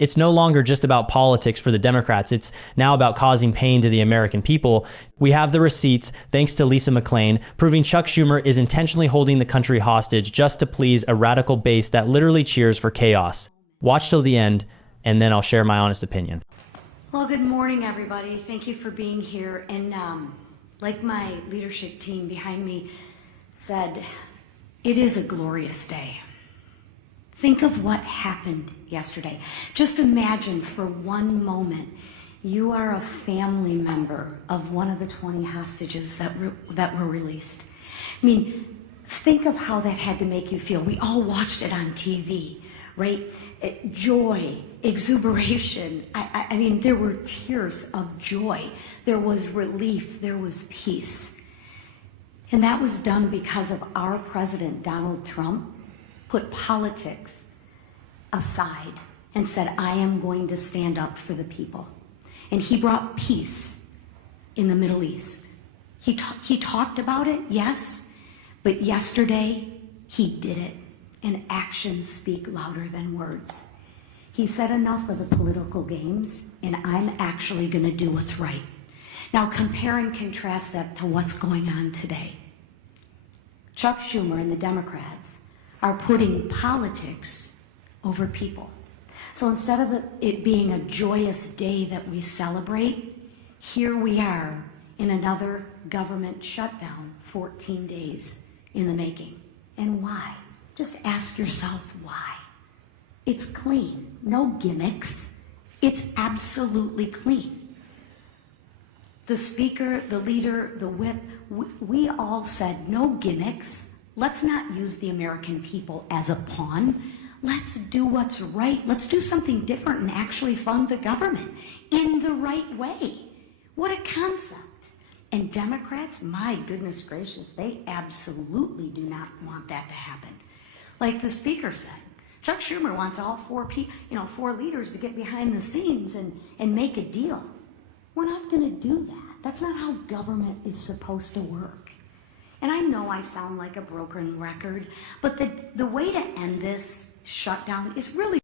It's no longer just about politics for the Democrats. It's now about causing pain to the American people. We have the receipts, thanks to Lisa McClain, proving Chuck Schumer is intentionally holding the country hostage just to please a radical base that literally cheers for chaos. Watch till the end, and then I'll share my honest opinion. Well, good morning, everybody. Thank you for being here. And like my leadership team behind me said, it is a glorious day. Think of what happened yesterday. Just imagine for one moment you are a family member of one of the 20 hostages that were released. I mean, think of how that had to make you feel. We all watched it on TV, right? Joy, exuberation. I mean, there were tears of joy. There was relief. There was peace. And that was done because of our president, Donald Trump, put politics aside and said, I am going to stand up for the people. And he brought peace in the Middle East. He talked about it, yes, but yesterday he did it. And actions speak louder than words. He said enough of the political games, and I'm actually going to do what's right. Now compare and contrast that to what's going on today. Chuck Schumer and the Democrats are putting politics over people. So instead of it being a joyous day that we celebrate, here we are in another government shutdown, 14 days in the making. And why? Just ask yourself why. It's clean, no gimmicks. It's absolutely clean. The speaker, the leader, the whip, we all said no gimmicks. Let's not use the American people as a pawn. Let's do what's right. Let's do something different and actually fund the government in the right way. What a concept. And Democrats, my goodness gracious, they absolutely do not want that to happen. Like the speaker said, Chuck Schumer wants all four leaders to get behind the scenes and make a deal. We're not going to do that. That's not how government is supposed to work. And I know I sound like a broken record, but the way to end this shutdown is really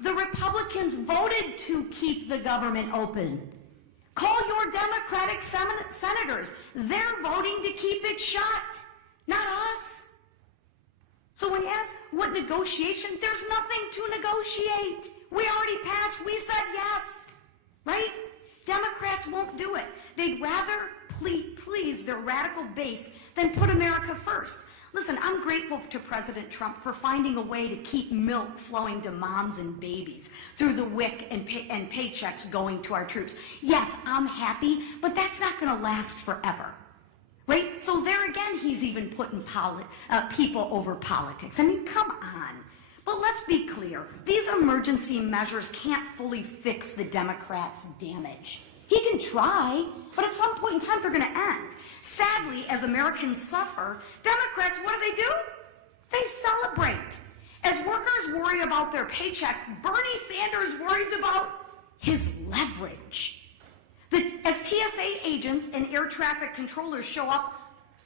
the Republicans voted to keep the government open. Call your Democratic senators. They're voting to keep it shut, not us. So when you ask what negotiation, there's nothing to negotiate. We already passed, we said yes, right? Democrats won't do it. They'd rather please their radical base than put America first. Listen, I'm grateful to President Trump for finding a way to keep milk flowing to moms and babies through the WIC and paychecks going to our troops. Yes, I'm happy, but that's not going to last forever, right? So there again, he's even putting people over politics. I mean, come on. But let's be clear. These emergency measures can't fully fix the Democrats' damage. He can try, but at some point in time, they're going to end. Sadly, as Americans suffer, Democrats, what do? They celebrate. As workers worry about their paycheck, Bernie Sanders worries about his leverage. As TSA agents and air traffic controllers show up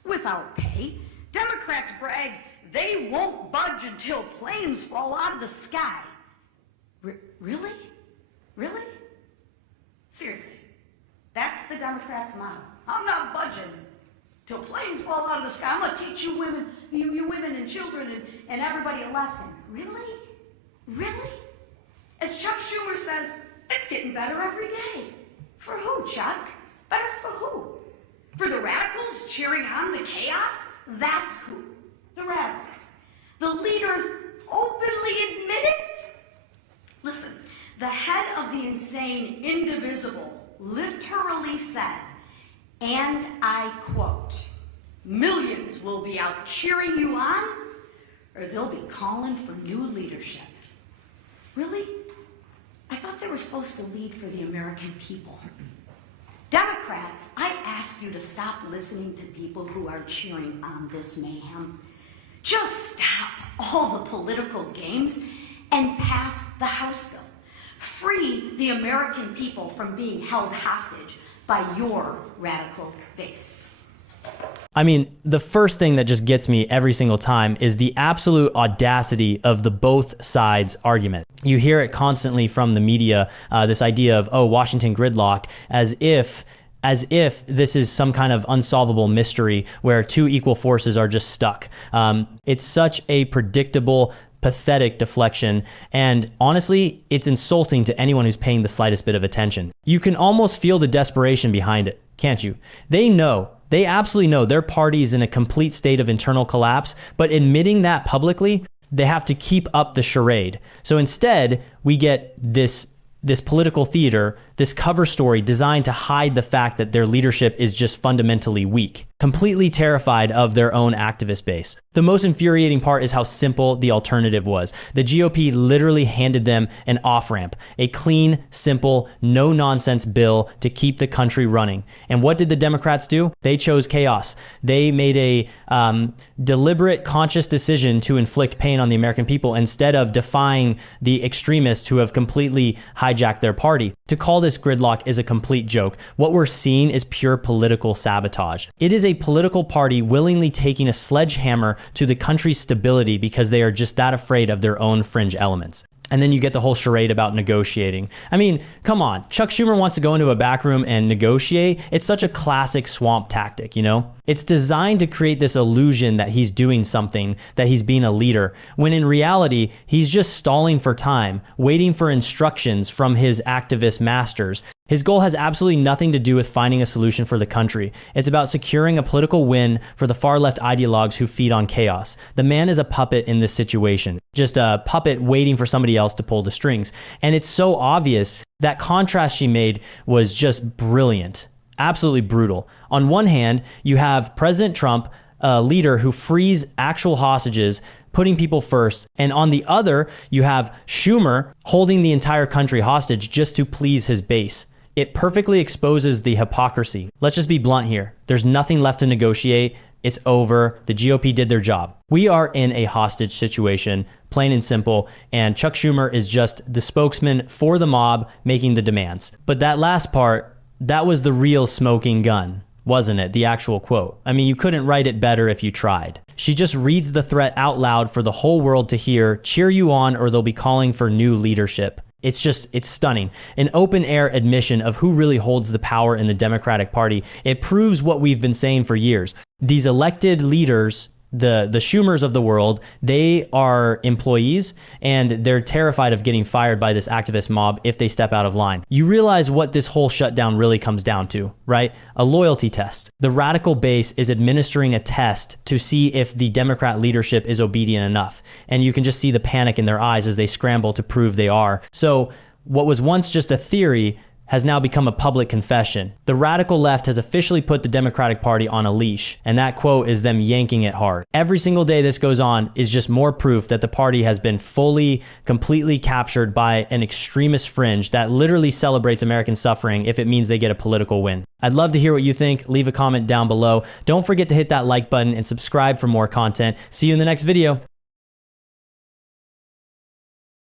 without pay, Democrats brag they won't budge until planes fall out of the sky. Really? Really? Seriously. That's the Democrats' motto. I'm not budging till planes fall out of the sky. I'm going to teach you women, you women and children and everybody a lesson. Really? Really? As Chuck Schumer says, it's getting better every day. For who, Chuck? Better for who? For the radicals cheering on the chaos? That's who. The radicals. The leaders openly admit it. Listen, the head of the insane indivisible literally said, and I quote, millions will be out cheering you on, or they'll be calling for new leadership. Really? I thought they were supposed to lead for the American people. Democrats, I ask you to stop listening to people who are cheering on this mayhem. Just stop all the political games and pass the House bill. Free the American people from being held hostage by your radical base. I mean, the first thing that just gets me every single time is the absolute audacity of the both sides argument. You hear it constantly from the media, this idea of, oh, Washington gridlock, as if this is some kind of unsolvable mystery where two equal forces are just stuck. It's such a predictable, pathetic deflection, and honestly, it's insulting to anyone who's paying the slightest bit of attention. You can almost feel the desperation behind it, can't you? They absolutely know their party is in a complete state of internal collapse, but admitting that publicly, they have to keep up the charade. So instead, we get this political theater, this cover story designed to hide the fact that their leadership is just fundamentally weak, completely terrified of their own activist base. The most infuriating part is how simple the alternative was. The GOP literally handed them an off-ramp, a clean, simple, no-nonsense bill to keep the country running. And what did the Democrats do? They chose chaos. They made a deliberate, conscious decision to inflict pain on the American people instead of defying the extremists who have completely hijacked their party. To call this gridlock is a complete joke. What we're seeing is pure political sabotage. It is a political party willingly taking a sledgehammer to the country's stability because they are just that afraid of their own fringe elements. And then you get the whole charade about negotiating. I mean, come on. Chuck Schumer wants to go into a back room and negotiate. It's such a classic swamp tactic, you know? It's designed to create this illusion that he's doing something, that he's being a leader, when in reality, he's just stalling for time, waiting for instructions from his activist masters. His goal has absolutely nothing to do with finding a solution for the country. It's about securing a political win for the far-left ideologues who feed on chaos. The man is a puppet in this situation, just a puppet waiting for somebody else to pull the strings. And it's so obvious. That contrast she made was just brilliant. Absolutely brutal. On one hand, you have President Trump, a leader who frees actual hostages, putting people first. And on the other, you have Schumer holding the entire country hostage just to please his base. It perfectly exposes the hypocrisy. Let's just be blunt here. There's nothing left to negotiate. It's over. The GOP did their job. We are in a hostage situation, plain and simple, and Chuck Schumer is just the spokesman for the mob making the demands. But that last part, that was the real smoking gun, wasn't it? The actual quote. I mean, you couldn't write it better if you tried. She just reads the threat out loud for the whole world to hear, cheer you on, or they'll be calling for new leadership. It's stunning. An open air admission of who really holds the power in the Democratic Party. It proves what we've been saying for years. These elected leaders, the Schumers of the world, they are employees and they're terrified of getting fired by this activist mob if they step out of line. You realize what this whole shutdown really comes down to, right? A loyalty test. The radical base is administering a test to see if the Democrat leadership is obedient enough. And you can just see the panic in their eyes as they scramble to prove they are. So what was once just a theory has now become a public confession. The radical left has officially put the Democratic Party on a leash, and that quote is them yanking it hard. Every single day this goes on is just more proof that the party has been fully, completely captured by an extremist fringe that literally celebrates American suffering if it means they get a political win. I'd love to hear what you think. Leave a comment down below. Don't forget to hit that like button and subscribe for more content. See you in the next video.